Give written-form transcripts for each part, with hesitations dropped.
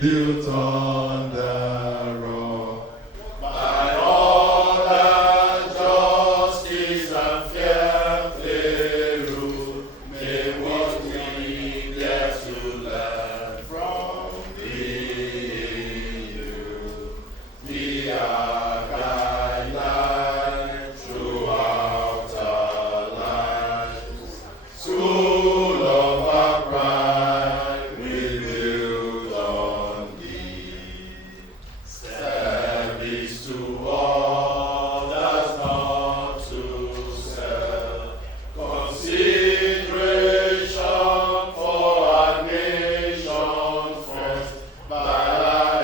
built on the rock. By all that justice and fair play rule, may what we dare to learn from thee, you be our guideline throughout our lives. School of our pride, we build on thee. Service to others, not to self. Consideration for our nation first, by our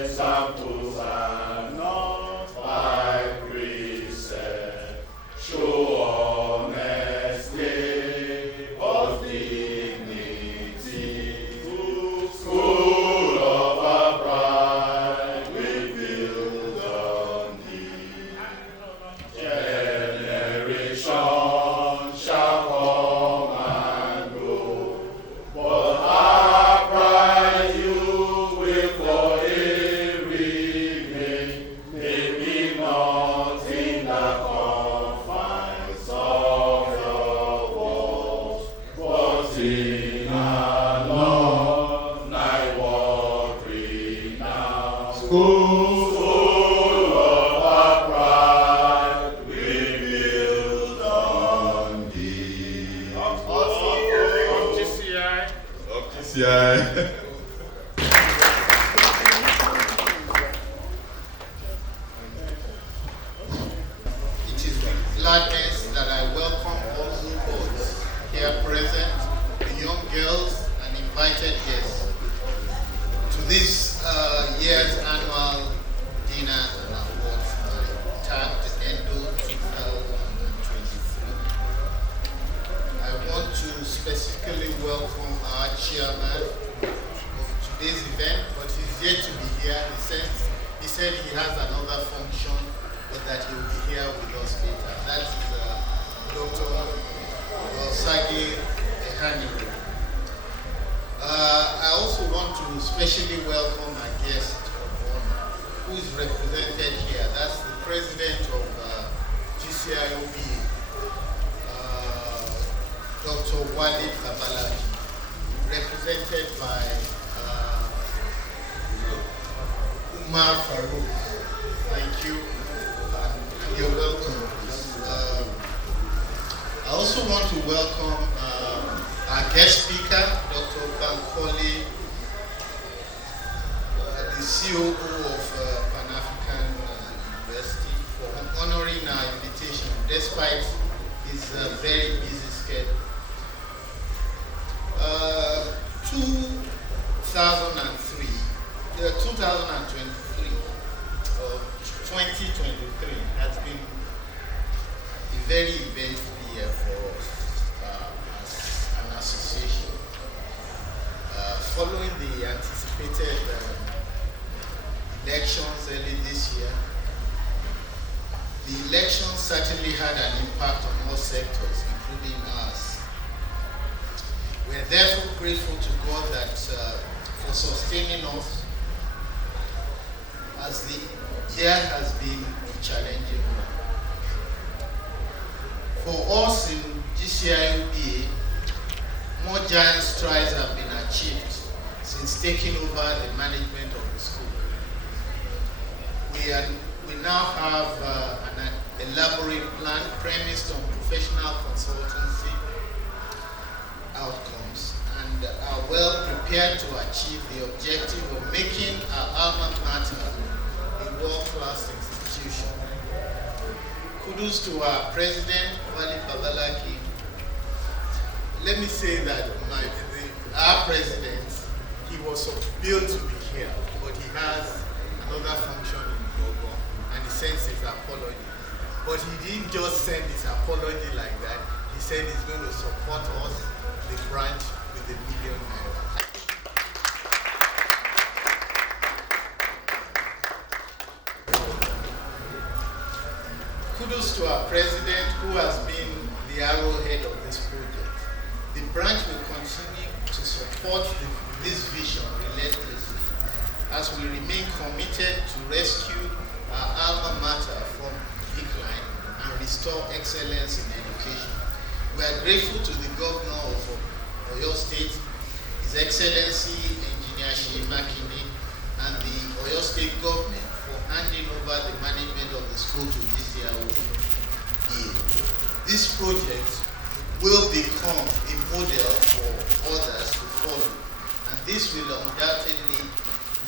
examples and not by precept. Show honesty of dignity. School of our pride, we build on thee. Generation shall come and go, but our pride you will forever remain. Maybe not in the confines of your walls, but in our love, night walk renowned. School of our pride, we build on thee. Of GCI. Of GCI. It is with gladness that I welcome all who both here present, the young girls and invited guests, to this year's annual dinner and awards tagged Endo 2023. I want to specifically welcome our chairman of today's event, but he's yet to be here. He said he has another function, but that he will be here with us later. That is Dr. Sagi Ehani. I also want to specially welcome our guest of honor, who is represented here. That's the president of Gcioba, Dr. Wale Babalaji, represented by Umar Farouk. Thank you. You're welcome. I also want to welcome our guest speaker, Dr. Bankole, the COO of Pan-African University, for honoring our invitation despite his very busy schedule. 2023 has been a very eventful year for us as an association. Following the anticipated elections early this year, the elections certainly had an impact on all sectors, including ours. We are therefore grateful to God that for sustaining us as the year has been a challenging one. For us in Gcioba, more giant strides have been achieved since taking over the management of the school. We now have an elaborate plan premised on professional consultancy outcomes and are well prepared to achieve the objective of making our alma mater a world-class institution. Kudos to our president, Wale Babalaji. Let me say that our president, he was built to be here, but he has another function in Bogo, and he sends his apology. But he didn't just send his apology like that. He said he's going to support us, the branch, with £1 million. Kudos to our president, who has been the arrowhead of this project. The branch will continue to support this vision relentlessly as we remain committed to rescue our alma mater from decline and restore excellence in education. We are grateful to the Governor of Oyo State, His Excellency Engineer Seyi Makinde, and the Oyo State Government for handing over the management of the school to Gcioba. This project will become a model for others to follow, and this will undoubtedly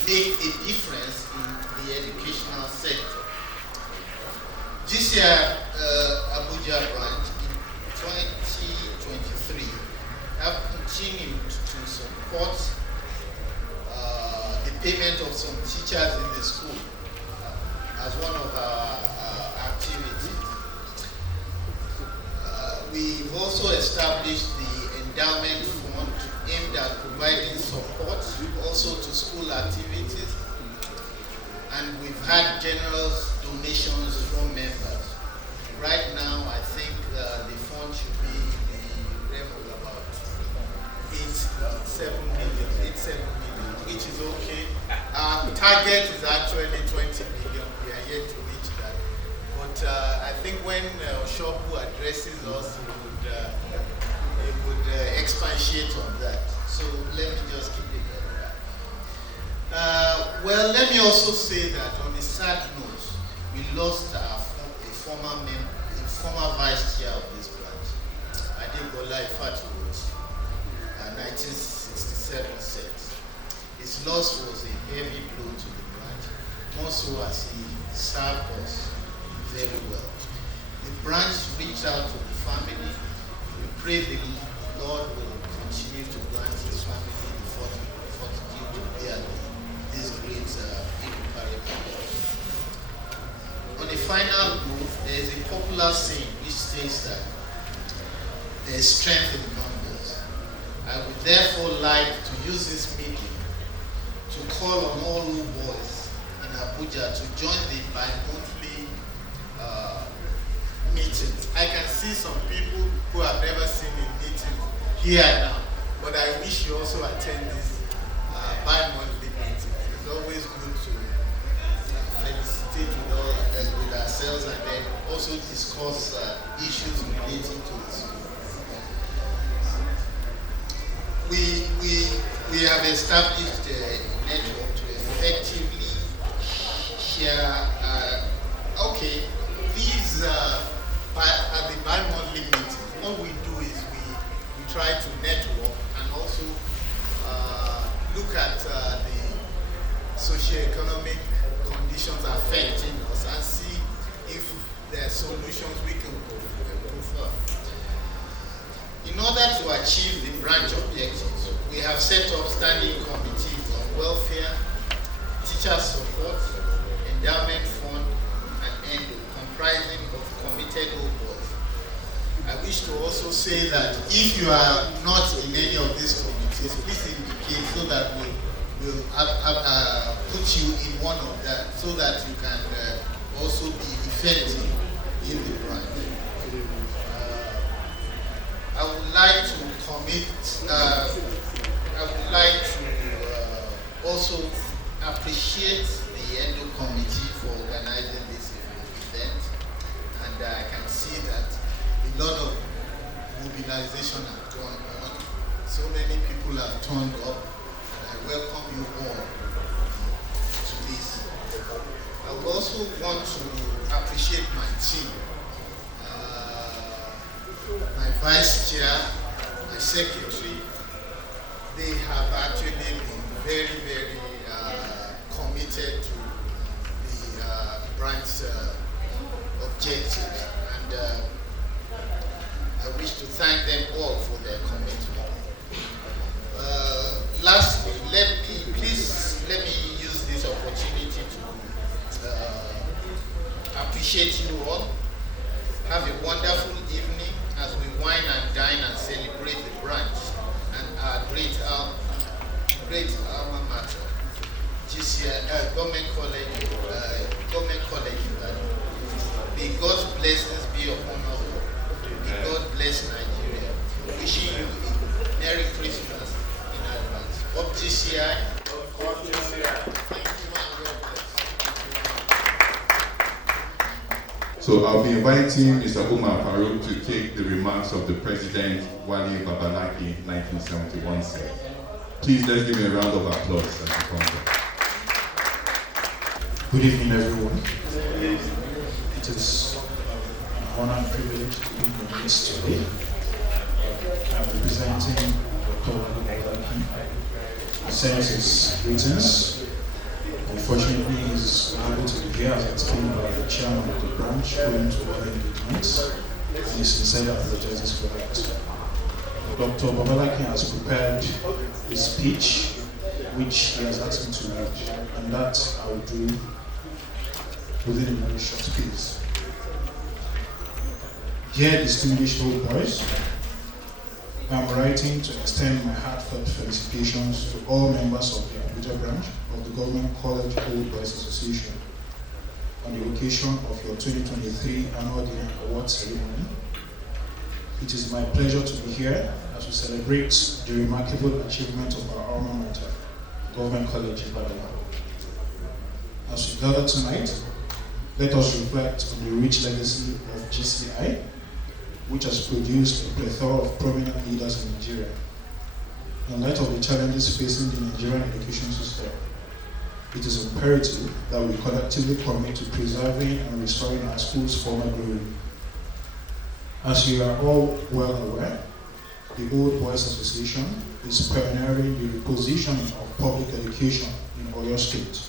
make a difference in the educational sector. Gcioba Abuja branch in 2023 have continued to support the payment of some teachers in the school as one of our activities. We've also established the endowment fund aimed at providing support also to school activities, and we've had generous donations from members. Right now, I think the fund should be the level of about 7 million, which is okay. Our target is actually 20 million. We are yet to reach that. But I think when Oshobu addresses us, he would expatiate on that. So let me just keep it at that. Well, let me also say that on a sad note, we lost a former vice chair of this branch, Adebola Ifatu, 1967 set. His loss was a heavy blow to the branch, more so as he served us very well. The branch reached out to the family. We pray the Lord will continue to grant his family the fortitude to bear this great irreparable loss. On a final note, there is a popular saying which states that there is strength in numbers. I would therefore like to use this meeting to call on all new boys in Abuja to join the bi-monthly meeting. I can see some people who have never seen a meeting here now, but I wish you also attend this bi-monthly meeting. It's always good to felicitate with ourselves and then also discuss issues relating to the school. We have established a network to effectively share. These at the bi-monthly meetings, what we do is we try to network and also look at the socio-economic conditions affecting us and see if there are solutions we can prefer. In order to achieve the branch objectives, we have set up standing committees on welfare, teacher support, endowment fund, and Endo, comprising of committed old boys. I wish to also say that if you are not in any of these committees, please indicate so that we will put you in one of them so that you can also be effective in the branch. I would like to also appreciate the Endo committee for organizing this event, and I can see that a lot of mobilization has gone on. So many people have turned up, and I welcome you all to this. I would also want to appreciate my team. My vice chair, my secretary, they have actually been very, very committed to the branch objectives, and I wish to thank them all for their commitment. Lastly, let me use this opportunity to appreciate you all. Have a wonderful evening as we wine and dine and celebrate the branch and our great alma mater, Government College. May God's blessings be upon us all. May God bless Nigeria. Wishing you a Merry Christmas in advance. Of GCI. So I'll be inviting Mr. Umar Farouk to take the remarks of the President Wale Babalaki 1971 said. Please let's give him a round of applause as he comes up. Good evening, everyone. It is an honor and privilege to be in your midst today. I'm representing Dr. Babalaki. He sends his greetings. Unfortunately, he is unable to be here as explained by the chairman of the branch owing to other engagements, and he sincerely apologizes for that. Dr. Babalaki has prepared a speech which he has asked me to read, and that I will do within a very short space. Dear distinguished old boys, I am writing to extend my heartfelt felicitations to all members of the Abuja branch of the Government College Old Boys Association on the occasion of your 2023 Annual Dinner Award Ceremony. It is my pleasure to be here as we celebrate the remarkable achievement of our alma mater, Government College Ibadan. As we gather tonight, let us reflect on the rich legacy of GCI, which has produced a plethora of prominent leaders in Nigeria. In light of the challenges facing the Nigerian education system, it is imperative that we collectively commit to preserving and restoring our school's former glory. As you are all well aware, the Old Boys Association is pioneering the repositioning of public education in Oyo State,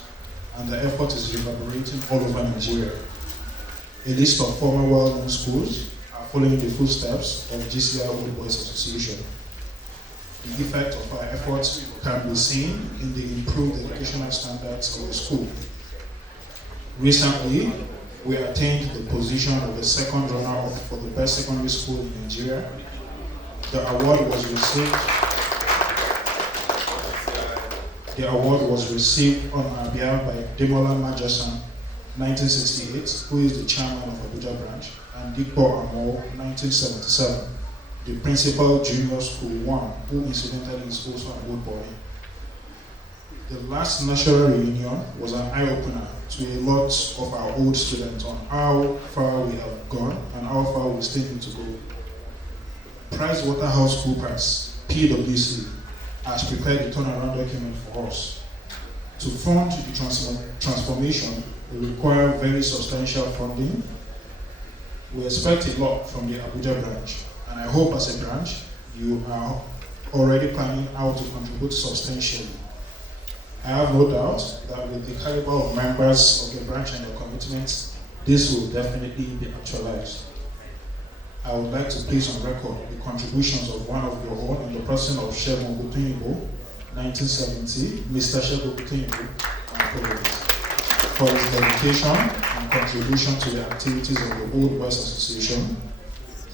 and the effort is reverberating all over Nigeria. A list of former well-known schools are following the footsteps of GCI Old Boys Association. The effect of our efforts can be seen in the improved educational standards of the school. Recently, we attained the position of the second runner-up for the best secondary school in Nigeria. The award was received on our behalf by Demola Majasan, 1968, who is the chairman of Abuja branch, and Dikpo Amo, 1977, the principal junior school 1, who incidentally is also an old boy. The last national reunion was an eye-opener to a lot of our old students on how far we have gone and how far we still need to go. PricewaterhouseCoopers, PwC, has prepared a turnaround document for us. To fund the transformation, we require very substantial funding. We expect a lot from the Abuja branch, and I hope as a branch, you are already planning how to contribute substantially. I have no doubt that with the caliber of members of the branch and their commitments, this will definitely be actualized. I would like to place on record the contributions of one of your own in the person of Shegun Butunyibo, 1970, Mr. Shegun Butunyibo, for his dedication and contribution to the activities of the Old Boys Association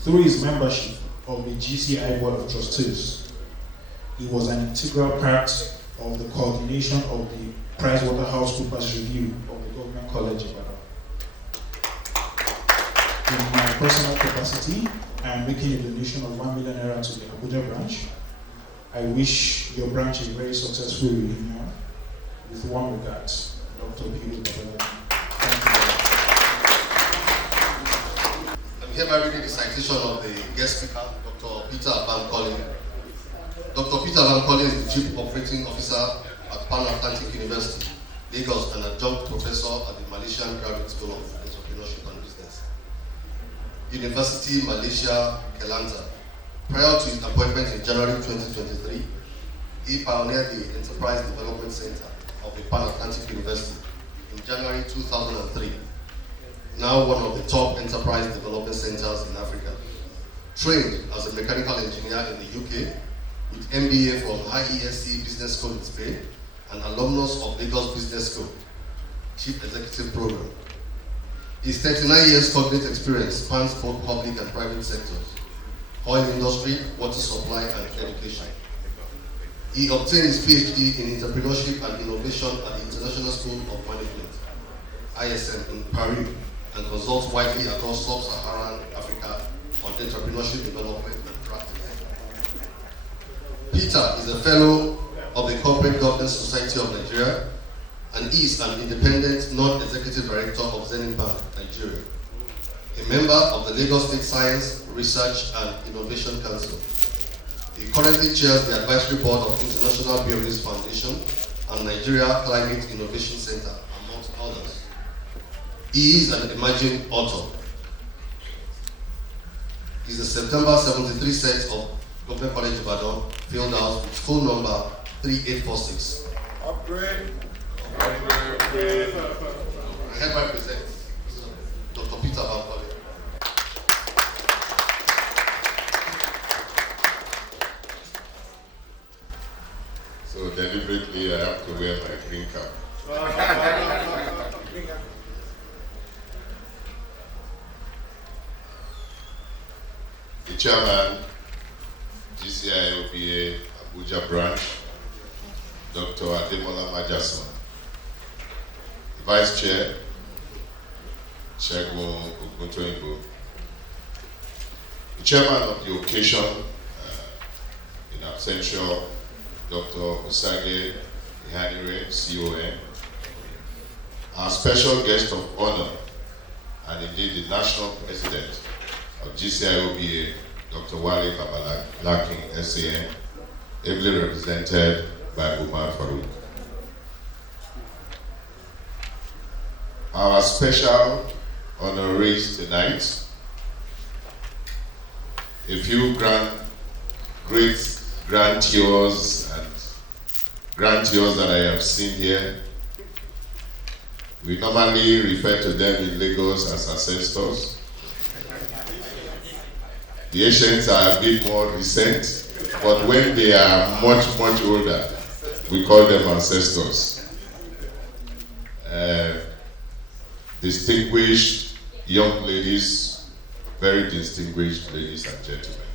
through his membership of the GCI Board of Trustees. He was an integral part of the coordination of the PricewaterhouseCoopers review of the Government College Ibadan. In my personal capacity, I am making a donation of 1 million naira to the Abuja branch. I wish your branch a very successful reunion. With warm regards, Dr. B. Babalaki. I'm hereby reading the citation of the guest speaker, Dr. Peter Van Collin. Dr. Peter Van Collin is the Chief Operating Officer at Pan Atlantic University, Lagos, and adjunct professor at the Malaysian Graduate School of Entrepreneurship and Business, University Malaysia, Kelantan. Prior to his appointment in January 2023, he pioneered the Enterprise Development Center of the Pan Atlantic University in January 2003, now one of the top enterprise development centers in Africa. Trained as a mechanical engineer in the UK, with MBA from IESC Business School in Spain, and alumnus of Lagos Business School, Chief Executive Program. His 39 years cognate experience spans both public and private sectors, oil industry, water supply, and education. He obtained his PhD in Entrepreneurship and Innovation at the International School of Management, ISM, in Paris, and consults widely across sub-Saharan Africa on entrepreneurship development and practice. Peter is a fellow of the Corporate Governance Society of Nigeria and is an independent non-executive director of Zenith Bank, Nigeria. a member of the Lagos State Science, Research and Innovation Council. He currently chairs the advisory board of International Breweries Foundation and Nigeria Climate Innovation Center, amongst others. He is an emerging author. He is the September 73 set of Government College Ibadan, filled out with school number 3846. Upgrade. I hereby present Dr. Peter Bankole. So deliberately, I have to wear my green cap. The chairman, Gcioba Abuja branch, Dr. Ademola Majason. The vice chair, Shegun Oguntoyinbo. The chairman of the occasion, in absentia, Dr. Usage Ihanire, CON. Our special guest of honor, and indeed the national president of Gcioba, Dr. Wale Babalaki, SAN, ably represented by Umar Farouk. Our special honorees tonight, a few great grandiose that I have seen here. We normally refer to them in Lagos as ancestors. The Asians are a bit more recent, but when they are much older, we call them ancestors. Distinguished young ladies, very distinguished ladies and gentlemen.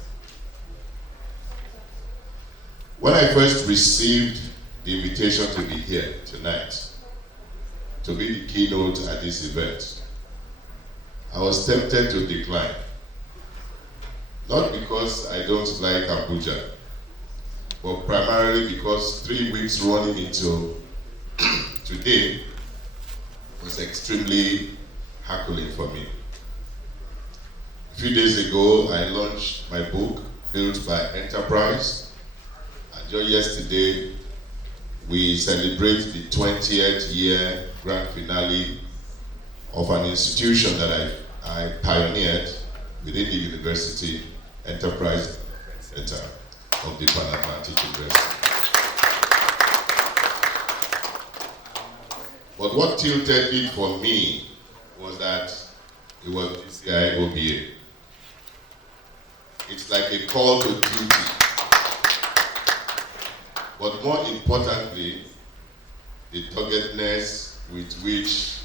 When I first received the invitation to be here tonight, to be the keynote at this event, I was tempted to decline. Not because I don't like Abuja, but primarily because 3 weeks running into today was extremely haggling for me. A few days ago, I launched my book, Built by Enterprise. And just yesterday, we celebrate the 20th year grand finale of an institution that I pioneered within the university, Enterprise Center of the Pan-Atlantic University. But what tilted it for me was that it was Gcioba. It's like a call to duty. But more importantly, the doggedness with which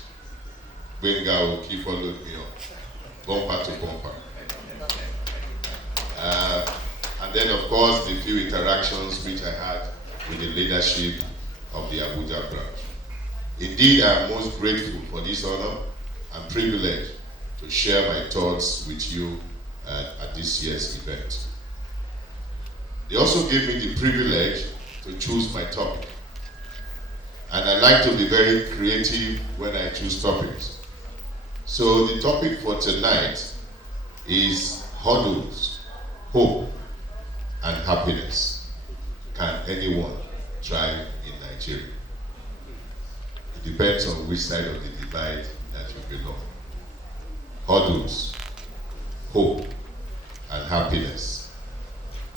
Benga Oki followed me up, bumper to bumper. And then, of course, the few interactions which I had with the leadership of the Abuja branch. Indeed, I am most grateful for this honor and privilege to share my thoughts with you at this year's event. They also gave me the privilege to choose my topic. And I like to be very creative when I choose topics. So the topic for tonight is hurdles, hope, and happiness. Can anyone thrive in Nigeria? It depends on which side of the divide that you belong. Hurdles, hope, and happiness.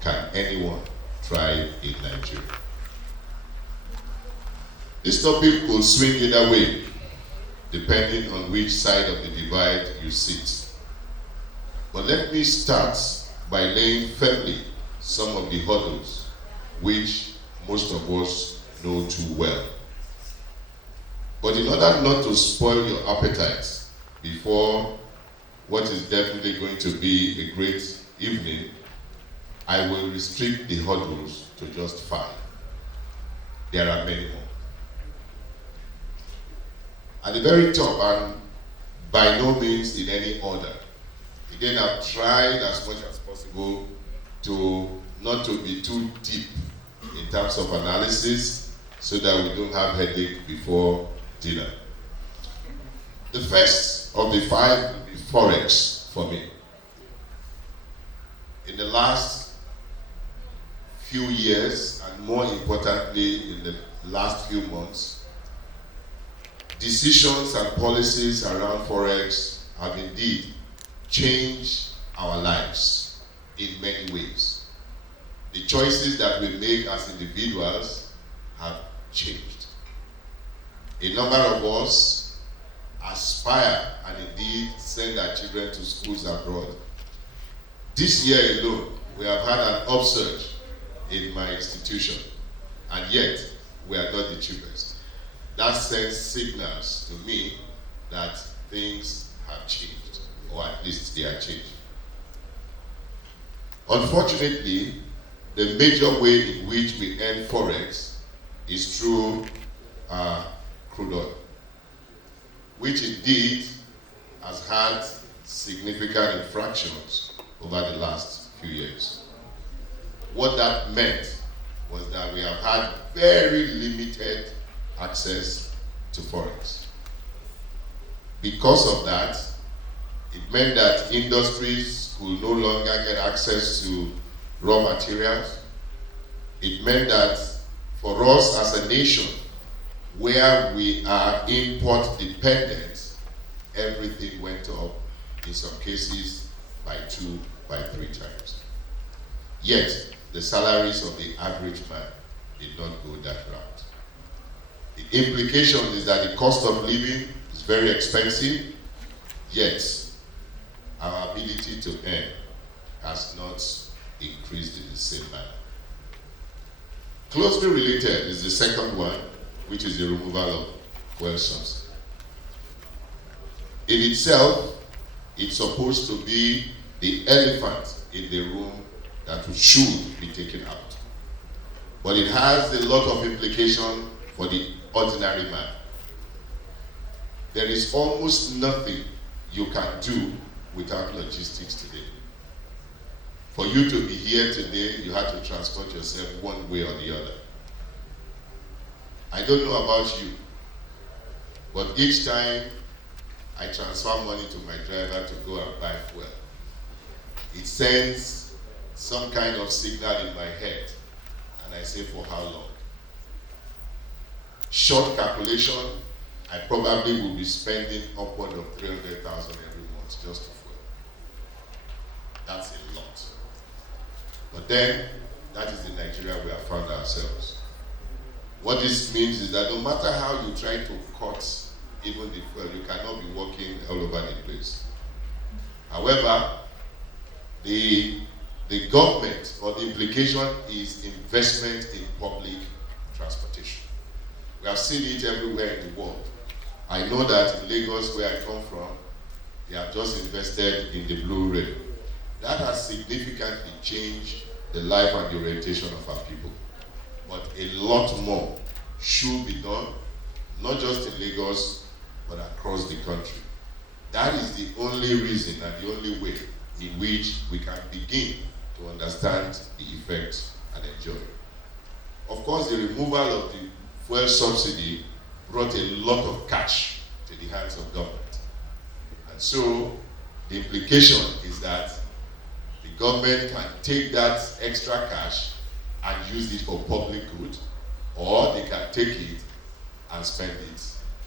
Can anyone thrive in Nigeria? This topic will swing either way, depending on which side of the divide you sit. But let me start by laying firmly some of the hurdles which most of us know too well. But in order not to spoil your appetite before what is definitely going to be a great evening, I will restrict the hurdles to just 5. There are many more. At the very top, and by no means in any order, again, I've tried as much as possible to not to be too deep in terms of analysis so that we don't have headache before dinner. The first of the 5 will be Forex. for me. In the last few years, and more importantly in the last few months, decisions and policies around Forex have indeed changed our lives in many ways. The choices that we make as individuals have changed. A number of us aspire and indeed send our children to schools abroad. This year alone, we have had an upsurge in my institution, and yet we are not the cheapest. That sends signals to me that things have changed, or at least they are changing. Unfortunately, the major way in which we earn Forex is through crude oil, which indeed has had significant infractions over the last few years. What that meant was that we have had very limited access to Forex. Because of that, it meant that industries could no longer get access to raw materials. It meant that for us as a nation, where we are import dependent, everything went up, in some cases by 2, by 3 times. Yet, the salaries of the average man did not go that route. The implication is that the cost of living is very expensive, yet our ability to earn has not increased in the same manner. Closely related is the second one, which is the removal of fuel subsidy. In itself, it's supposed to be the elephant in the room that should be taken out. But it has a lot of implication for the ordinary man. There is almost nothing you can do without logistics today. For you to be here today, you have to transport yourself one way or the other. I don't know about you, but each time I transfer money to my driver to go and buy fuel, it sends some kind of signal in my head, and I say, for how long? Short calculation, I probably will be spending upward of 300,000 every month just for fuel. That's a lot. But then, that is the Nigeria we have found ourselves. What this means is that no matter how you try to cut even the fuel, you cannot be walking all over the place. However, the government, or the implication is investment in public transportation. We have seen it everywhere in the world. I know that in Lagos, where I come from, they have just invested in the Blue Rail. That has significantly changed the life and the orientation of our people. But a lot more should be done, not just in Lagos, but across the country. That is the only reason and the only way in which we can begin to understand the effects and enjoy. Of course, the removal of the fuel subsidy brought a lot of cash to the hands of government. And so, the implication is that the government can take that extra cash and use it for public good, or they can take it and spend it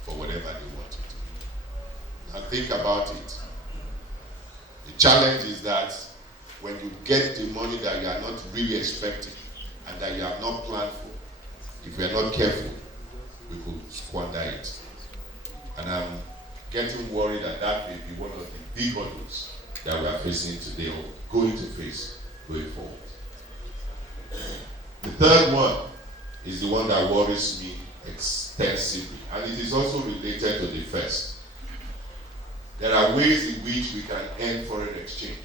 for whatever they want to do. Now think about it. The challenge is that when you get the money that you are not really expecting and that you have not planned for, if we are not careful, we could squander it. And I'm getting worried that that may be one of the big hurdles that we are facing today, or going to face going forward. The third one is the one that worries me extensively, and it is also related to the first. There are ways in which we can earn foreign exchange,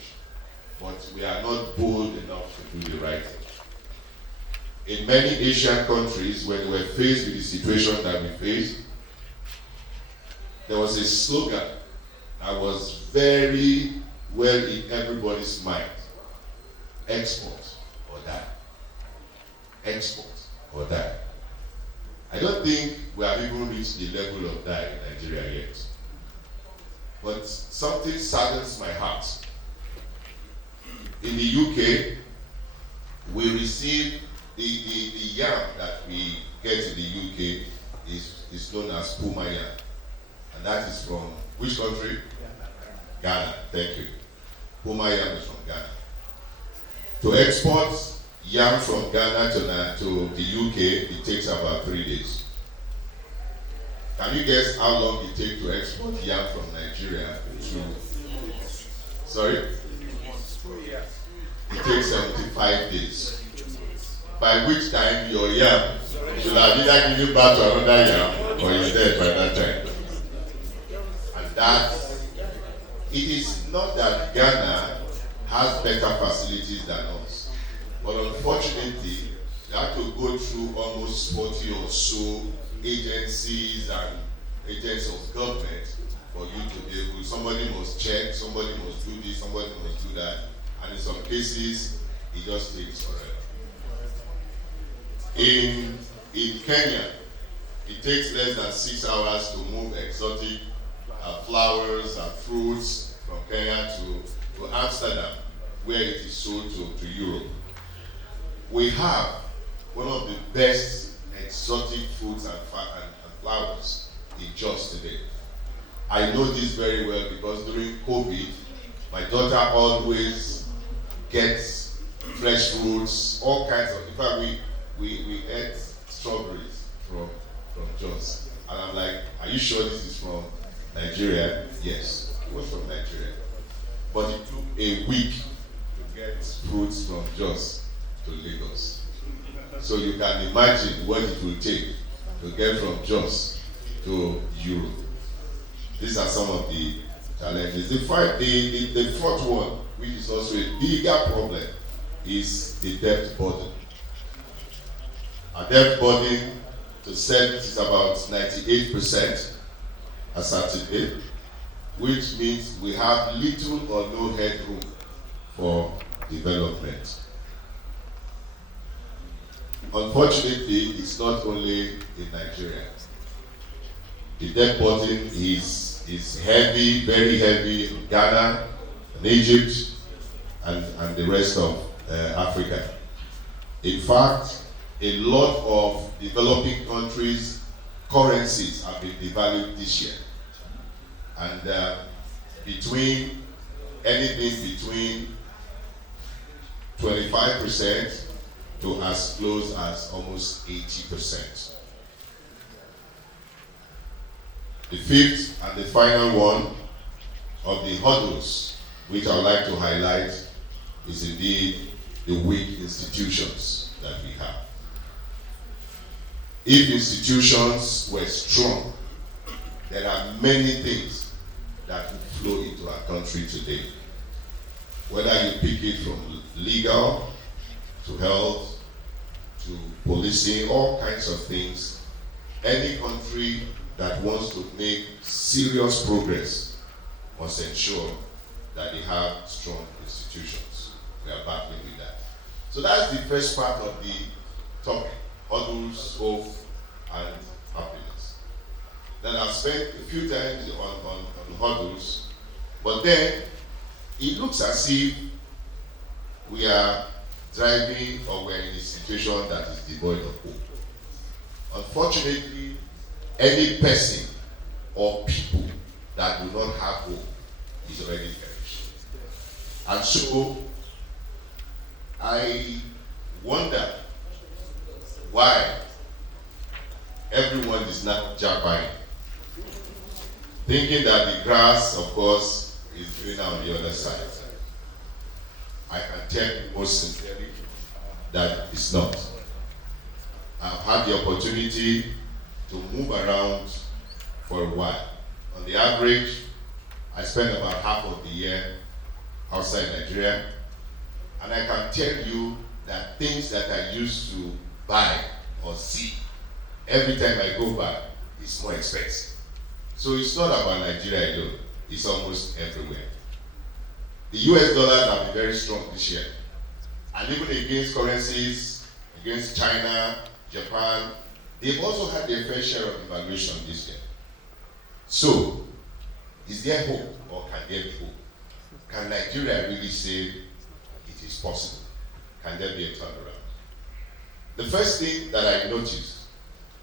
but we are not bold enough to do the right thing. In many Asian countries, when we were faced with the situation that we faced, there was a slogan that was very well in everybody's mind: export or die. Export or die. I don't think we have even reached the level of die in Nigeria yet. but something saddens my heart. In the UK, we receive the yam that we get in the UK is known as Puma yam. And that is from which country? Ghana. Thank you. Puma yam is from Ghana. To export yam from Ghana to the UK, it takes about 3 days. Can you guess how long it takes to export yam from Nigeria to? Sorry? It takes 75 days. By which time your yam should have either given back to another yam or you're dead by that time. And that, it is not that Ghana has better facilities than us, but unfortunately, you have to go through almost 40 or so agencies and agents of government for you to be able, somebody must check, somebody must do this, somebody must do that, and in some cases, it just takes forever. In Kenya, it takes less than 6 hours to move exotic flowers and fruits from Kenya to Amsterdam, where it is sold to Europe. We have one of the best exotic fruits and flowers in Jos today. I know this very well because during COVID, my daughter always gets fresh fruits, all kinds of. In fact, we ate strawberries from Jos, and I'm like, "Are you sure this is from Nigeria?" Yes, it was from Nigeria, but it took a week to get fruits from Jos to Lagos. So you can imagine what it will take to get from Jos to Europe. These are some of the challenges. The fourth one, which is also a bigger problem, is the debt burden. Our debt burden to service is about 98% as at today, which means we have little or no headroom for development. Unfortunately, it's not only in Nigeria. The debt burden is heavy, very heavy in Ghana, and Egypt, and the rest of Africa. In fact, a lot of developing countries' currencies have been devalued this year. And anything between 25% to as close as almost 80%. The fifth and the final one of the hurdles which I would like to highlight is indeed the weak institutions that we have. If institutions were strong, there are many things that would flow into our country today. Whether you pick it from legal to health to policing, all kinds of things, any country that wants to make serious progress must ensure that they have strong institutions. We are battling with that. So that's the first part of the topic: hurdles, hope, and happiness. Then I've spent a few times on hurdles, but then it looks as if we are driving or we're in a situation that is devoid of hope. Unfortunately, any person or people that do not have hope is already perished. And so I wonder why everyone is now jabbering, thinking that the grass, of course, is greener on the other side. I can tell you most sincerely that it's not. I've had the opportunity to move around for a while. On the average, I spend about half of the year outside Nigeria, and I can tell you that things that I used to buy or see, every time I go back, it's more expensive. So it's not about Nigeria alone, it's almost everywhere. The US dollars have been very strong this year, and even against currencies, against China, Japan, they've also had their fair share of devaluation this year. So, Is there hope, or can there be hope? Can Nigeria really say it is possible? Can there be a turnaround? The first thing that I noticed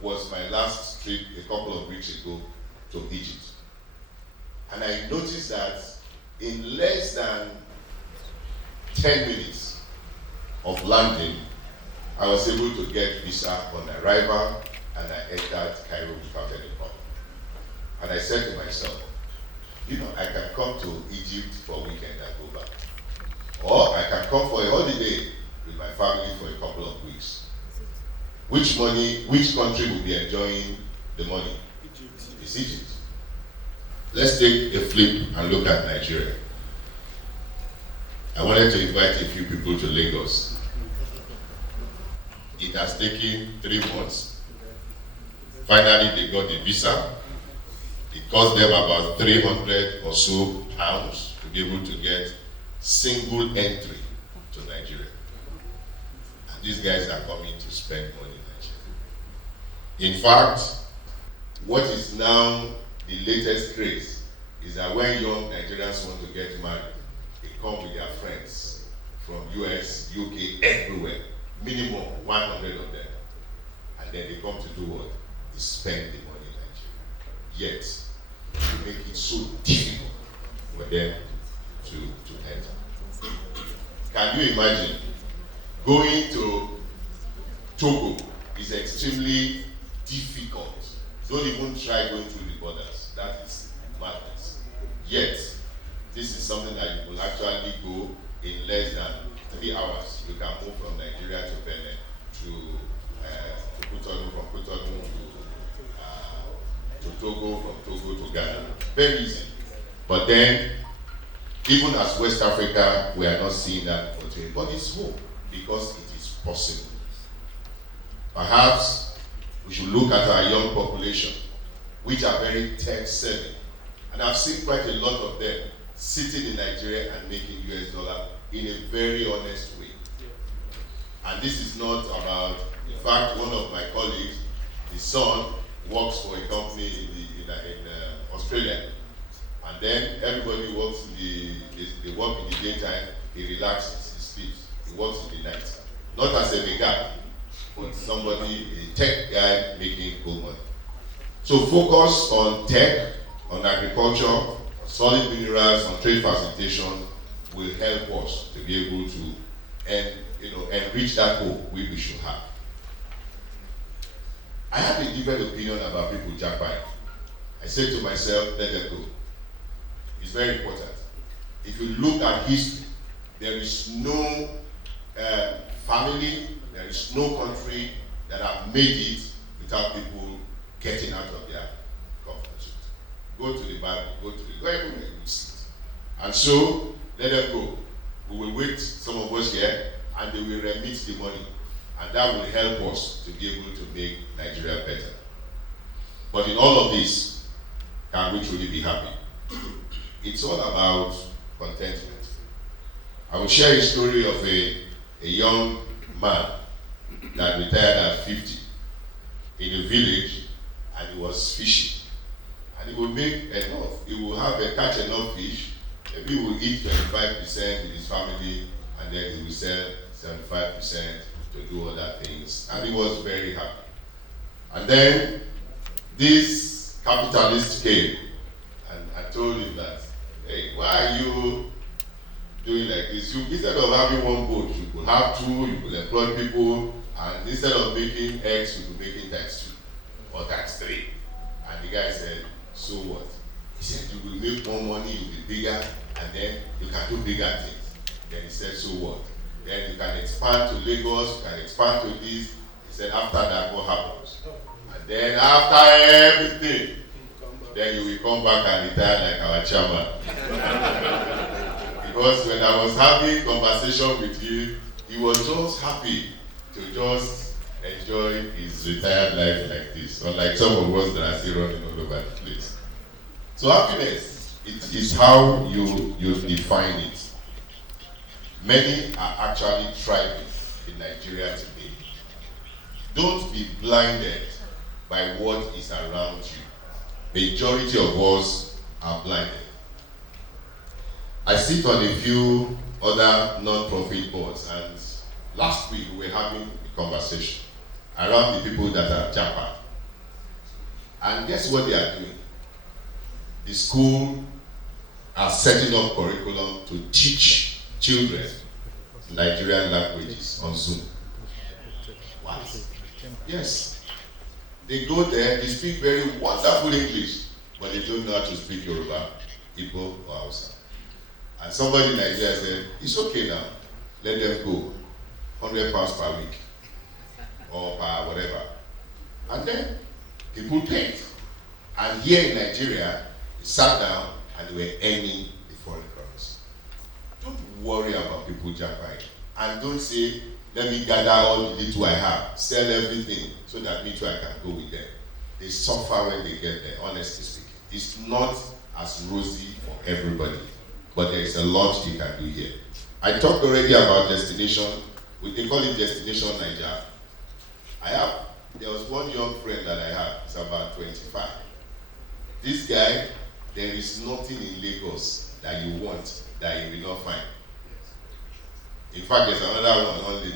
was my last trip a couple of weeks ago to Egypt. And I noticed that in less than 10 minutes of landing, I was able to get visa on arrival, and I entered Cairo without any problem. And I said to myself, I can come to Egypt for a weekend and go back. Or I can come for a holiday with my family for a couple of weeks. Which country will be enjoying the money? Egypt. It's Egypt. Let's take a flip and look at Nigeria. I wanted to invite a few people to Lagos. It has taken 3 months. Finally, they got the visa. It cost them about 300 or so pounds to be able to get single entry to Nigeria. And these guys are coming to spend money in Nigeria. In fact, what is now the latest craze is that when young Nigerians want to get married, they come with their friends from US, UK, everywhere, minimum 100 of them. And then they come to do what? They spend the money in Nigeria. Yet, we make it so difficult for them to enter. Can you imagine going to Togo is extremely difficult. Don't even try going through the borders. That is madness. Yet, this is something that you will actually go in less than 3 hours. You can move from Nigeria to Benin, to Cotonou, from Cotonou to Togo, from Togo to Ghana. Very easy. But then, even as West Africa, we are not seeing that opportunity. But it's hope, because it is possible. Perhaps we should look at our young population, which are very tech-savvy. And I've seen quite a lot of them sitting in Nigeria and making US dollar in a very honest way. And this is not about, in fact, one of my colleagues, his son, works for a company in Australia. And then everybody works they work in the daytime, he relaxes, he sleeps, he works in the night. Not as a mega, but somebody, a tech guy making good money. So focus on tech, on agriculture, on solid minerals, on trade facilitation will help us to be able to enrich that hope we should have. I have a different opinion about people jackpot. I said to myself, let them go. It's very important. If you look at history, there is no family, there is no country that have made it without people getting out of their comfort zone. Go to the Bible, go everywhere you see it. And so, let them go. We will wait, some of us here, and they will remit the money. And that will help us to be able to make Nigeria better. But in all of this, can we truly be happy? It's all about contentment. I will share a story of a young man that retired at 50 in a village, and he was fishing. And he would make enough. He would catch enough fish. Maybe he would eat 25% with his family, and then he would sell 75% to do other things. And he was very happy. And then this capitalist came and told him that, hey, why are you doing like this? Instead of having one boat, you could have two, you could employ people, and instead of making X, you could make it times 2 or times 3. And the guy said, so what? He said, you will make more money, you'll be bigger, and then you can do bigger things. Then he said, so what? Then you can expand to Lagos, you can expand to this. He said, after that, what happens? And then after everything, then you will come back and retire like our chairman. Because when I was having conversation with you, he was just happy to just enjoy his retired life like this, unlike some of us that are still running all over the place. So happiness, it is how you define it. Many are actually thriving in Nigeria today. Don't be blinded by what is around you. Majority of us are blinded. I sit on a few other non-profit boards, and last week we were having a conversation around the people that are Japan. And guess what they are doing? The school are setting up curriculum to teach children Nigerian languages on Zoom. What? Yes. They go there, they speak very wonderful English, but they don't know how to speak Yoruba, Igbo, or Hausa. And somebody in Nigeria said, it's okay now, let them go, £100 per week, or per whatever. And then people paid. And here in Nigeria, they sat down and they were earning the foreign currency. Don't worry about people Japan. And don't say, let me gather all the little I have, sell everything, so that me too I can go with them. They suffer when they get there, honestly speaking. It's not as rosy for everybody, but there is a lot you can do here. I talked already about destination. They call it Destination Nigeria. There was one young friend that I had, he's about 25. This guy, there is nothing in Lagos that you want that you will not find. In fact, there's another one lady,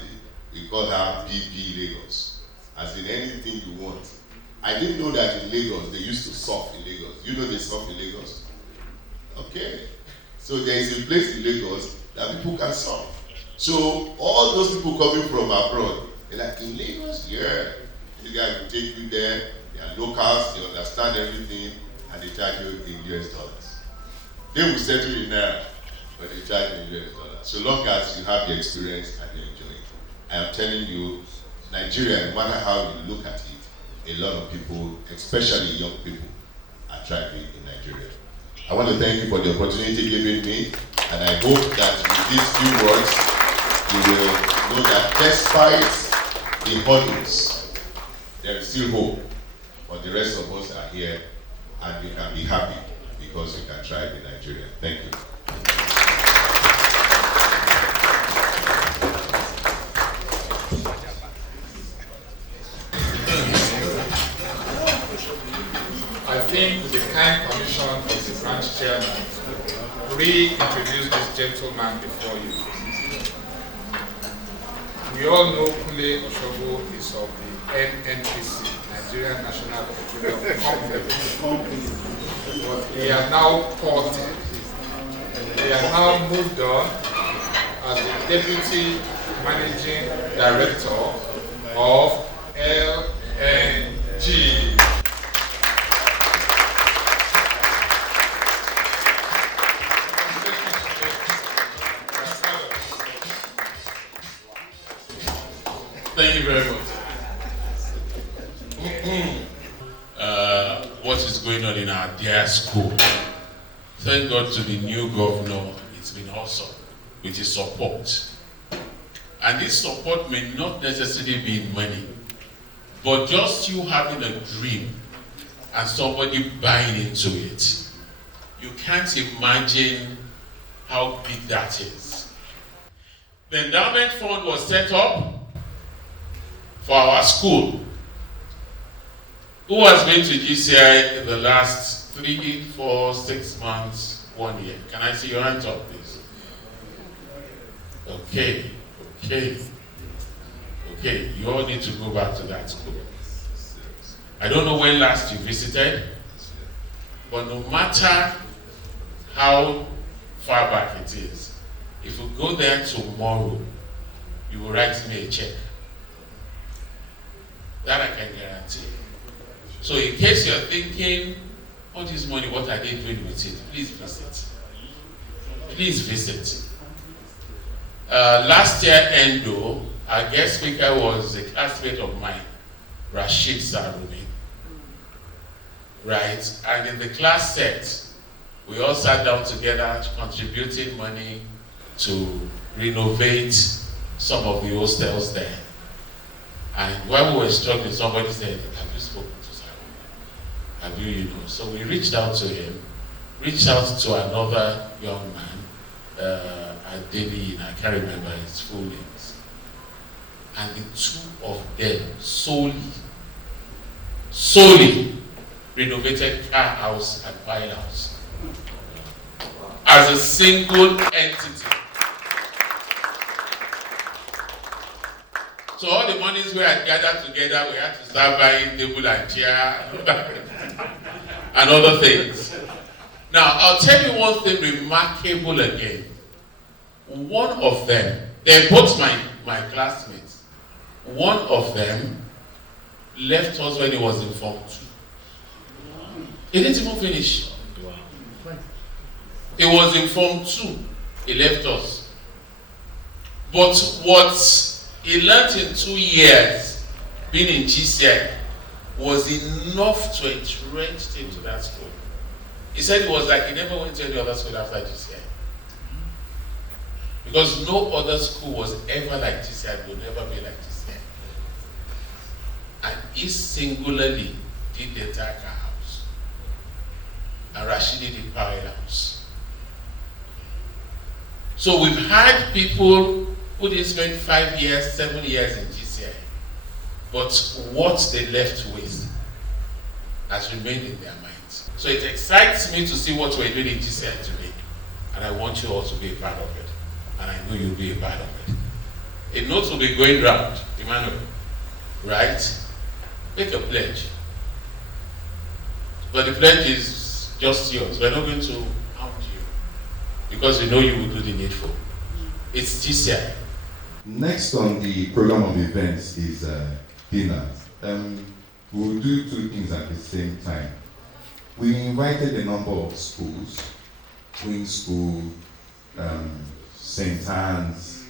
we call her BB Lagos. As in anything you want. I didn't know that in Lagos, they used to surf in Lagos. You know they surf in Lagos? Okay. So there is a place in Lagos that people can surf. So all those people coming from abroad, they're like, in Lagos? Yeah. You guys will take you there, they are locals, they understand everything, and they charge you in US dollars. They will settle in Naira, but they charge you in US dollars. So long as you have the experience and you enjoy it. I am telling you, Nigeria, no matter how you look at it, a lot of people, especially young people, are thriving in Nigeria. I want to thank you for the opportunity given me, and I hope that with these few words, you will know that despite the hurdles, there is still hope for the rest of us are here, and we can be happy because we can thrive in Nigeria. Thank you. I think the kind permission of the branch chairman reintroduce this gentleman before you. We all know Kule Oshobo is of the NNPC, Nigerian National Petroleum Company. But he has now ported. He has now moved on as the Deputy Managing Director of LNG. Thank you very much. What is going on in our dear school? Thank God to the new governor. It's been awesome with his support. And this support may not necessarily be in money, but just you having a dream and somebody buying into it. You can't imagine how big that is. The endowment fund was set up for our school. Who has been to GCI in the last 3, 4, 6 months, 1 year? Can I see your hands up, please? Okay. You all need to go back to that school. I don't know when last you visited, but no matter how far back it is, if you go there tomorrow, you will write me a check. That I can guarantee. So in case you're thinking, all this money, what are they doing with it? Please visit. Please visit. Last year, Endo, our guest speaker was a classmate of mine, Rashid Sarumi. Right? And in the class set, we all sat down together contributing money to renovate some of the hostels there. And while we were struggling, somebody said, have you spoken to Sarumi? Have you, So we reached out to him, reached out to another young man, Adeni, I can't remember his full names. And the two of them solely renovated car house and pile house as a single entity. So all the monies we had gathered together, we had to start buying table and chair and other things. Now, I'll tell you one thing remarkable again. One of them, they're both my classmates. One of them left us when he was in Form 2. He didn't even finish. He was in Form 2. He left us. But what he learned in 2 years, being in GCI, was enough to entrench him to that school. He said it was like he never went to any other school after GCI. Because no other school was ever like GCI, will never be like GCI. And he singularly did the entire car house. And Rashidi did power house. So we've had people who didn't spend 5 years, 7 years in GCI. But what they left with has remained in their minds. So it excites me to see what we're doing in GCI today. And I want you all to be a part of it. And I know you'll be a part of it. A note will be going round, Emmanuel. Right? Make a pledge. But the pledge is just yours. We're not going to hound you. Because we know you will do the needful. It's GCI. Next on the program of events is dinner. We'll do 2 things at the same time. We invited a number of schools, Queen School, St. Anne's,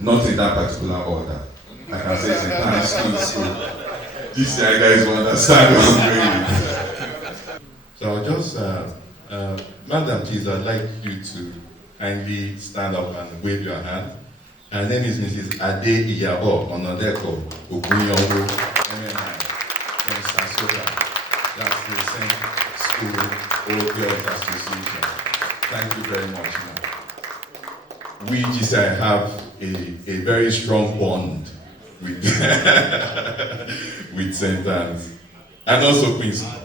not in that particular order. I can say St. Anne's Queen School. GCI guys will understand what I'm doing. So I'll just, Madam, please, I'd like you to kindly stand up and wave your hand. Her name is Mrs. Ade Iyabo Onodeko Ogunyowo, MNI, from Sasoga. That's the St. School Old Girls Association. Thank you very much, ma'am. We GCI have a very strong bond with, with St. Anne's and also Queen's School.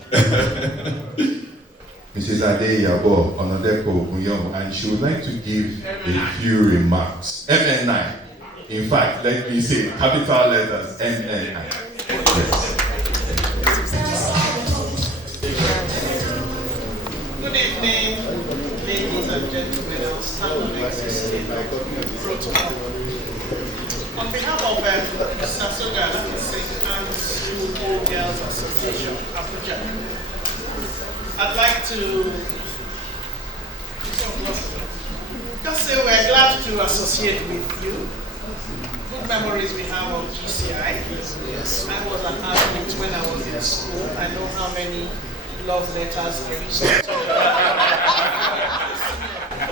Mrs. Ade Iyabo Onodeko Ogunyowo, and she would like to give a few remarks. MNI. In fact, let me say capital letters MNI. Yes. Good evening, ladies and gentlemen. I'll start with existing protocol. On behalf of Sasoga, St. Anne's School Old Girls Association, Abuja, I'd like to just say we're glad to associate with you. Good memories we have of GCI. Yes. I was an athlete when I was in school. I know how many love letters I used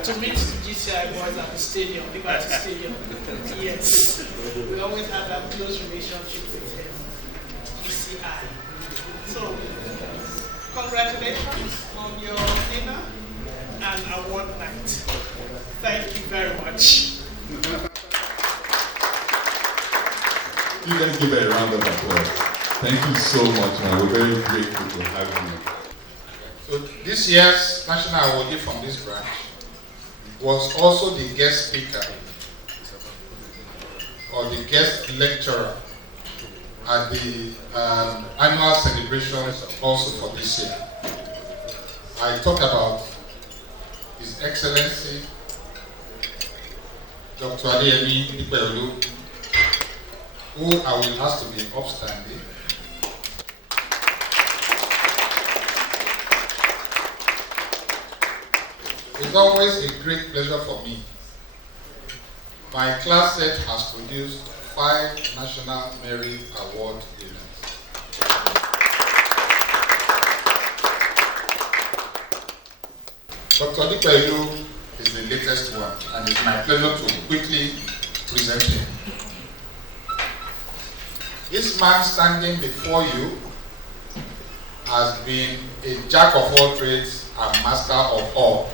to meet the GCI boys at the stadium, Liberty Stadium. Yes. We always had that close relationship with GCI. So, congratulations on your dinner and award night. Thank you very much. You guys give her a round of applause. Thank you so much, man. We're very grateful to have you. So this year's national awardee from this branch was also the guest speaker or the guest lecturer at the annual celebrations also for this year. I talk about His Excellency Dr. Adeyemi Ipeolu, who I will ask to be upstanding. It's always a great pleasure for me. My class set has produced 5 National Merit Award winners. Dr. Adeyemi is the latest one, and it's my pleasure to quickly present him. This man standing before you has been a jack of all trades and master of all.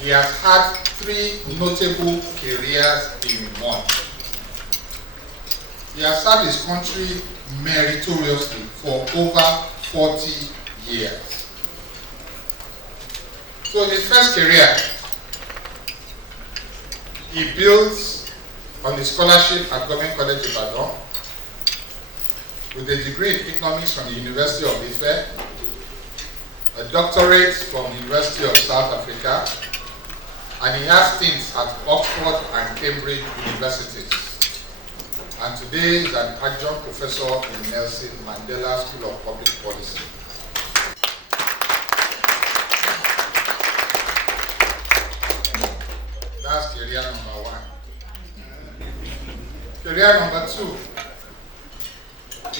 He has had 3 notable careers in one. He has served his country meritoriously for over 40 years. So his first career, he built on the scholarship at Government College Ibadan with a degree in economics from the University of Ife, a doctorate from the University of South Africa, and he has stints at Oxford and Cambridge universities. And today he's an adjunct professor in Nelson Mandela School of Public Policy. That's career number one. Career number two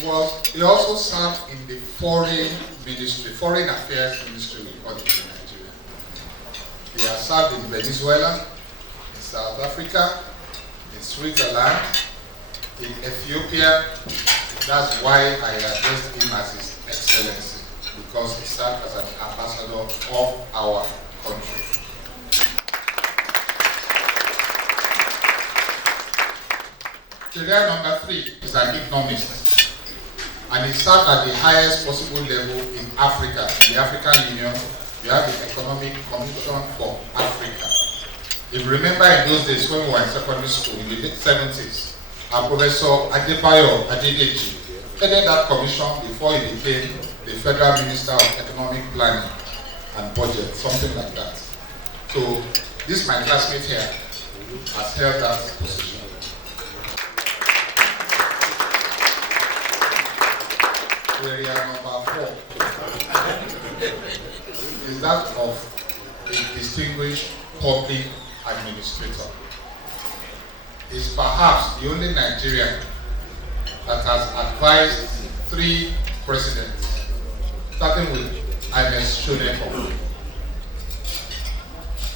was he also served in the foreign affairs ministry we call it in Nigeria. He has served in Venezuela, in South Africa, in Switzerland, in Ethiopia. That's why I addressed him as His Excellency, because he served as an ambassador of our country. Career number three is an economist, and he served at the highest possible level in Africa. In the African Union, you have the Economic Commission for Africa. If you remember in those days when we were in secondary school in the late 70s, our Professor Adebayo Adedeji headed that commission before he became the Federal Minister of Economic Planning and Budget, something like that. So this my classmate here has held that position. Area number 4 is that of a distinguished public administrator. Is perhaps the only Nigerian that has advised 3 presidents, starting with Ernest Shonekan,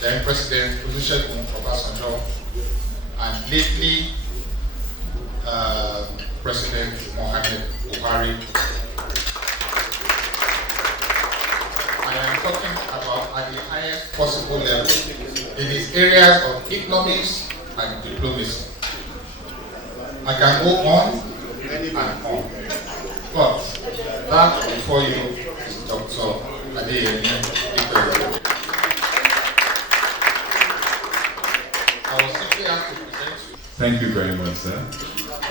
then President Olusegun Obasanjo, and lately President Mohamed Buhari. I am talking about at the highest possible level in these areas of economics and diplomacy. I can go on and on, but that before you is Dr. Adeyemi Ikeoye. I was simply asked to present you. Thank you very much, sir.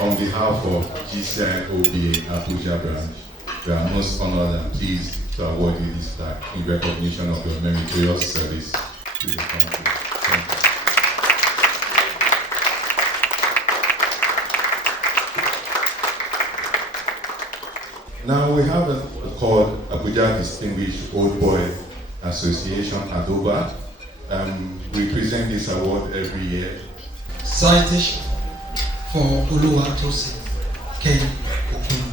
On behalf of Gcioba Abuja branch, we are most honored and pleased to award you this plaque in recognition of your meritorious service to the country. Thank you. Now we have a called Abuja Distinguished Old Boy Association, Adoba. We present this award every year. Citation for Oluwatosin Kenny Okuno.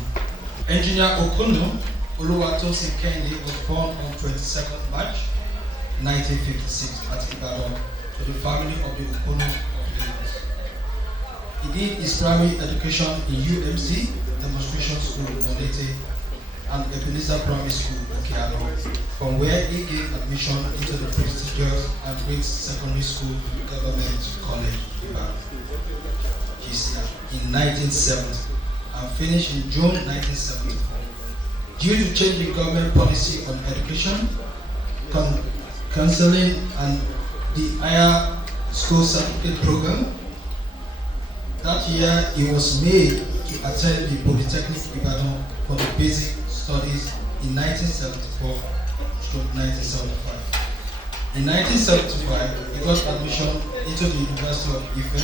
Engineer Okuno Oluwatosin Kenny was born on 22nd March 1956 at Ibadan to the family of the Okuno of Lagos. He did his primary education in UMC, Demonstration School, Modete, and Ebenezer Primary School, Okeado, from where he gained admission into the prestigious and great secondary school, Government College, Ibadan, GCI, in 1970, and finished in June 1974. Due to changing government policy on education, counseling, and the higher school certificate program, that year he was made to attend the Polytechnic Ibadan for the basic studies in 1974 to 1975. In 1975, he got admission into the University of Ife,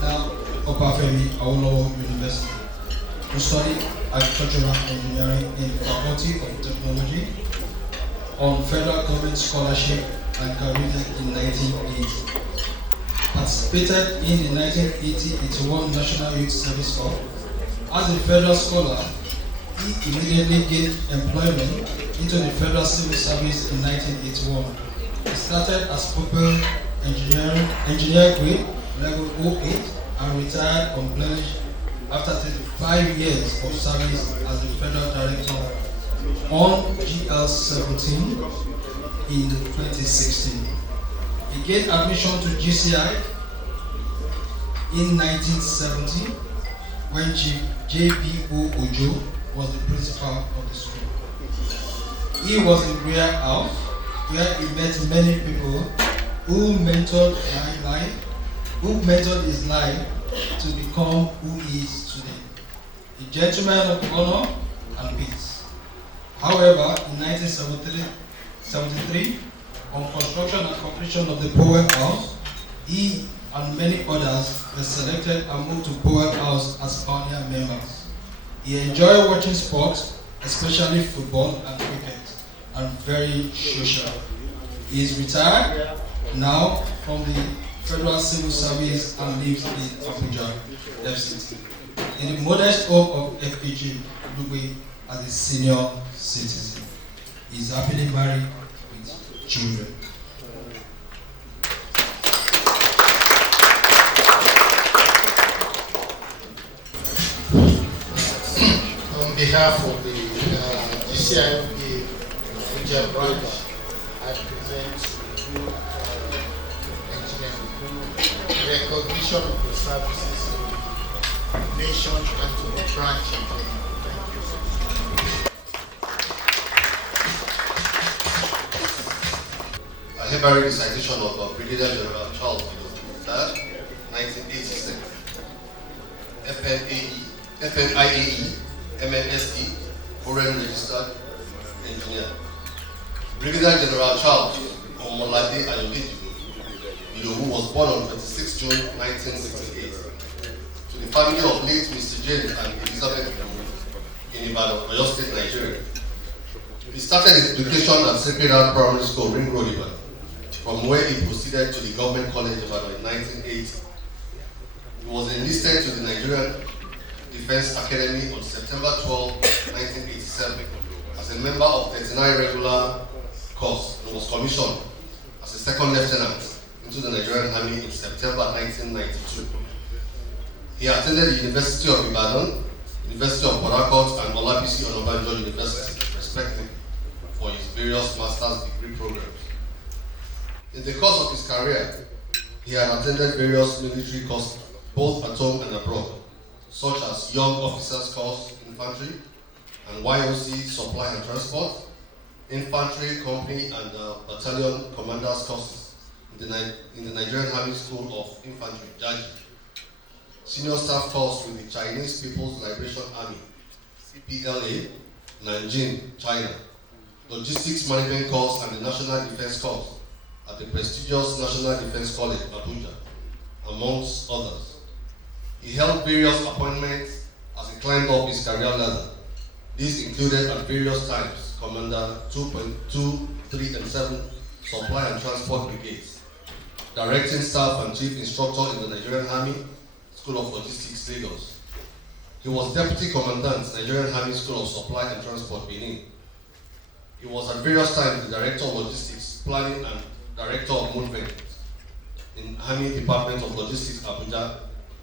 now Obafemi Awolowo University, to study agricultural engineering in the Faculty of Technology on federal government scholarship and graduated in 1980. Participated in the 1980-81 National Youth Service Corps. As a federal scholar, he immediately gained employment into the Federal Civil Service in 1981. He started as pupil engineer grade level 08 and retired unblemished after 35 years of service as the federal director on GL17 in 2016. He gained admission to GCI in 1970 when Chief J.B.O. Ojo was the principal of the school. He was in rear house where he met many people who mentored his life to become who he is today, a gentleman of honor and peace. However, in 1973, on construction and completion of the Powell House, he and many others were selected and moved to Powell House as pioneer members. He enjoyed watching sports, especially football and cricket, and very social. He is retired now from the Federal Civil Service and lives in Abuja, FCT, in the modest home of FPG, Lugbe, as a senior citizen. He is happily married with children. On behalf of the Gcioba Abuja branch, I present you recognition of the services to the nation and to the branch. Thank you. I hereby read the citation of Brigadier General Charles III, 1986, FNIAE, MNSE, Foreign Registered Engineer. Brigadier General Charles Omolade Ayodeji, who was born on 26 June 1968, to the family of late Mr. James and Elizabeth in Ibadan, Oyo State, Nigeria. He started his education at Sacred Heart Primary School, Ring Road, Ibadan, from where he proceeded to the Government College Ibadan in 1980. He was enlisted to the Nigerian Defense Academy on September 12, 1987, as a member of 39 regular course and was commissioned as a second lieutenant into the Nigerian Army in September 1992. He attended the University of Ibadan, University of Port Harcourt, and Olabisi Onabanjo University, respectively, for his various master's degree programs. In the course of his career, he had attended various military courses, both at home and abroad, such as Young Officers Course Infantry and YOC Supply and Transport, Infantry Company and Battalion Commanders courses in the Nigerian Army School of Infantry, Jaji, Senior Staff course with the Chinese People's Liberation Army, CPLA, Nanjing, China, Logistics Management course and the National Defense course at the prestigious National Defense College, Abuja, amongst others. He held various appointments as he climbed up his career ladder. These included at various times Commander 2.2, 3 and 7 Supply and Transport Brigades, Directing Staff and Chief Instructor in the Nigerian Army School of Logistics, Lagos. He was Deputy Commandant, Nigerian Army School of Supply and Transport, Benin. He was at various times the Director of Logistics, Planning and Director of Movement in Army Department of Logistics, Abuja,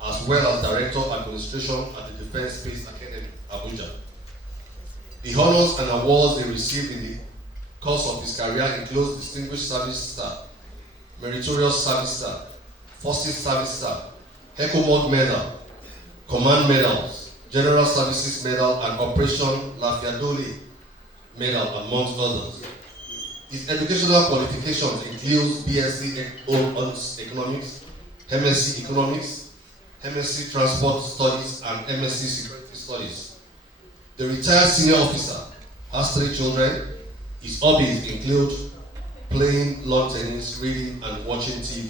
as well as Director of Administration at the Defense Space Academy, Abuja. The honors and awards he received in the course of his career include Distinguished Service Star, Meritorious Service Star, Forces Service Star, Hecomod Medal, Command Medals, General Services Medal, and Operation Lafiadole Medal, amongst others. His educational qualifications include BSc Honors Economics, MSc Economics, MSc Transport Studies, and MSc Security Studies. The retired senior officer has 3 children. His hobbies include playing lawn tennis, reading, and watching TV.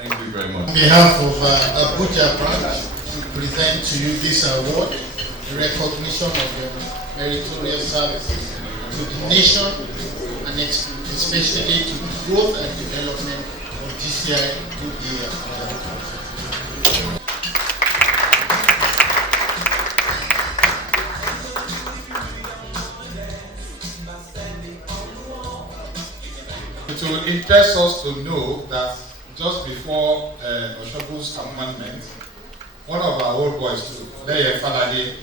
Thank you very much. On behalf of Abuja branch, we present to you this award, the recognition of your meritorious services to the nation and especially to the growth and development of GCI Abuja. It will interest us to know that just before Oshobu's commandment, one of our old boys too, Leye Falade,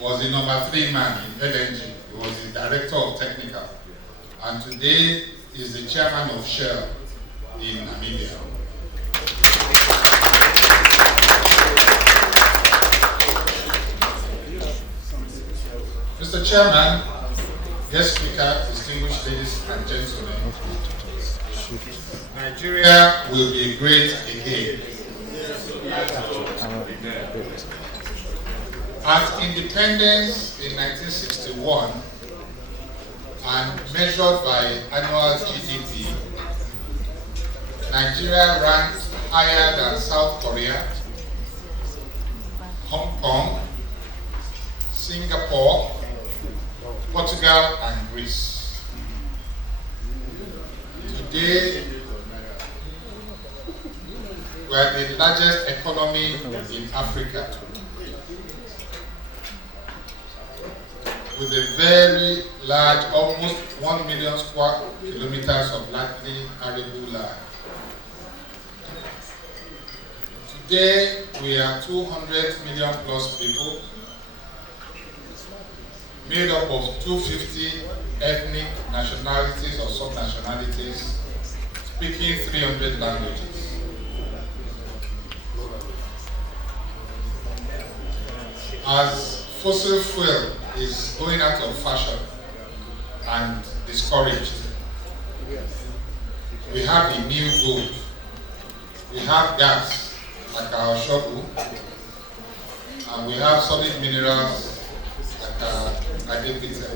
was the number 3 man in LNG. He was the director of technical. And today is the chairman of Shell in Namibia. Chairman, guest speaker, distinguished ladies and gentlemen, Nigeria will be great again. At independence in 1961 and measured by annual GDP, Nigeria ranked higher than South Korea, Hong Kong, Singapore, Portugal, and Greece. Today, we are the largest economy in Africa, with a very large, almost 1 million square kilometers of largely arable land. Today, we are 200 million plus people, made up of 250 ethnic nationalities or sub-nationalities, speaking 300 languages. As fossil fuel is going out of fashion and discouraged, we have a new gold. We have gas, like our shovel, and we have solid minerals, like our agriculture.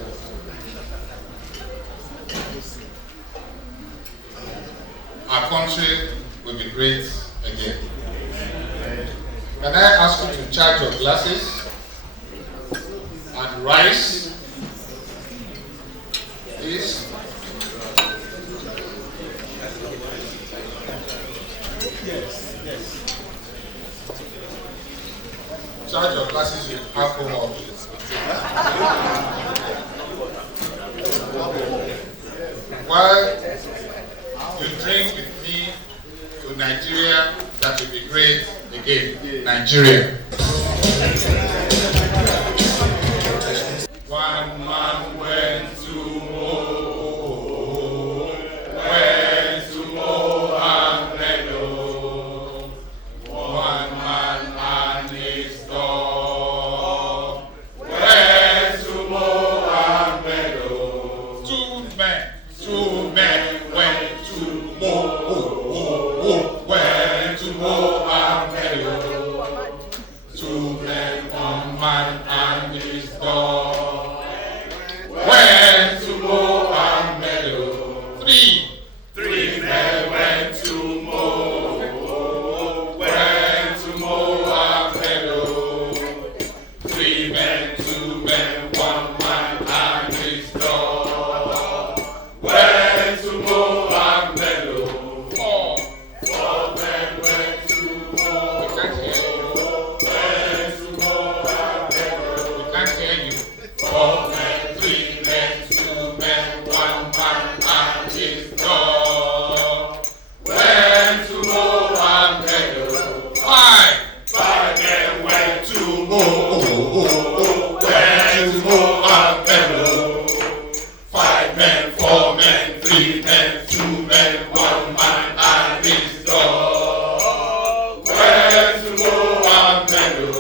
Our country will be great again. Can I ask you to charge your glasses and rise, please? Yes. Charge your glasses with alcohol, please. While you drink with me to Nigeria, that will be great again. Nigeria. One man went to Mohammed. One man and his dog went to Mohammed. Two men went to Mohammed. Two men, one man and his dog went to Mohammed. Three men went to Mohammed. Three men, two men, one man and his dog went to Mohammed. Four men went to Mohammed. We can't hear you. 4 men, 3 men, 2 men, 1 man and his dog went to Mohammed. 5 men went to Mohammed. 5 men, 4 men, 3 men, 2 men, 1 man and his dog went to Mohammed.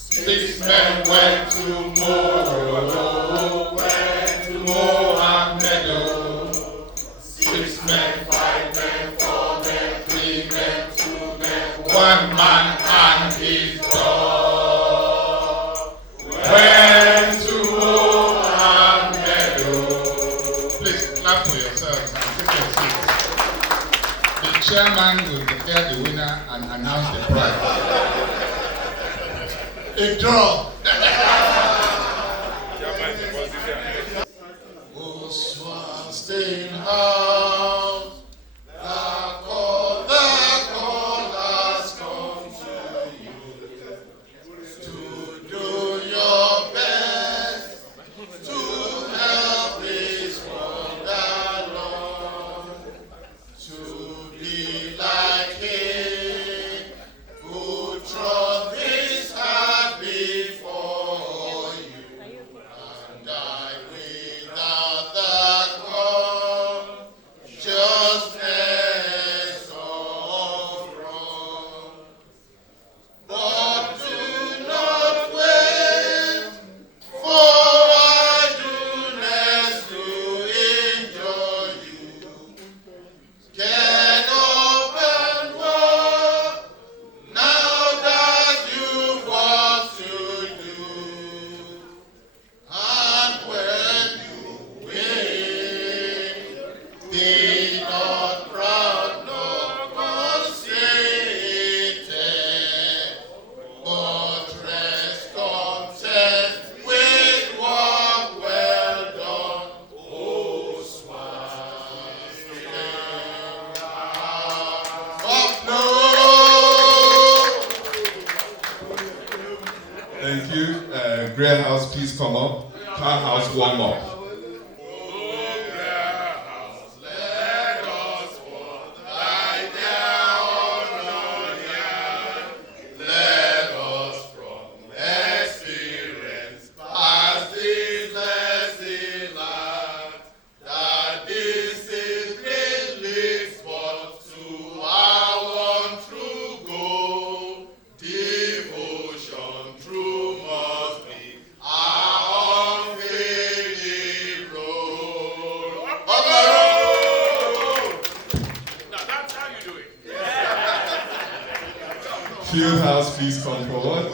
6 men went to Mohammed. 6 men, 5 men, 4 men, 3 men, 2 men, 1 man and his dog went to Mohammed. Please clap for yourselves and take your seats. The chairman will declare the winner and announce the prize. A draw. Staying out, the call has come to you to do your best to help this world along, to be like him who trod this heart before you and died without the but do not wait for Great House, please come up. Powerhouse, warm up. Field House, please come forward.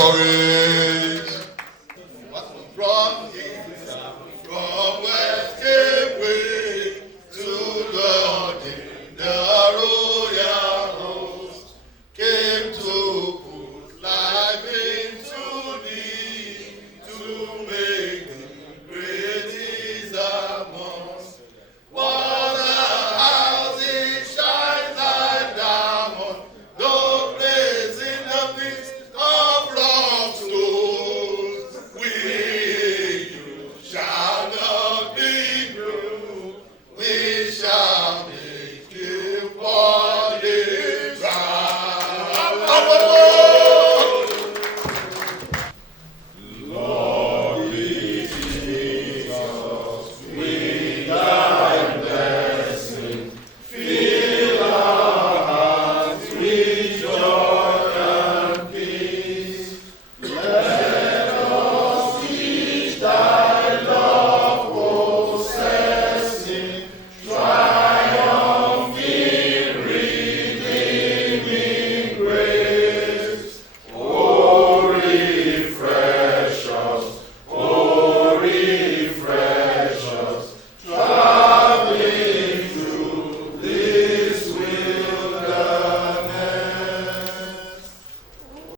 Hooray!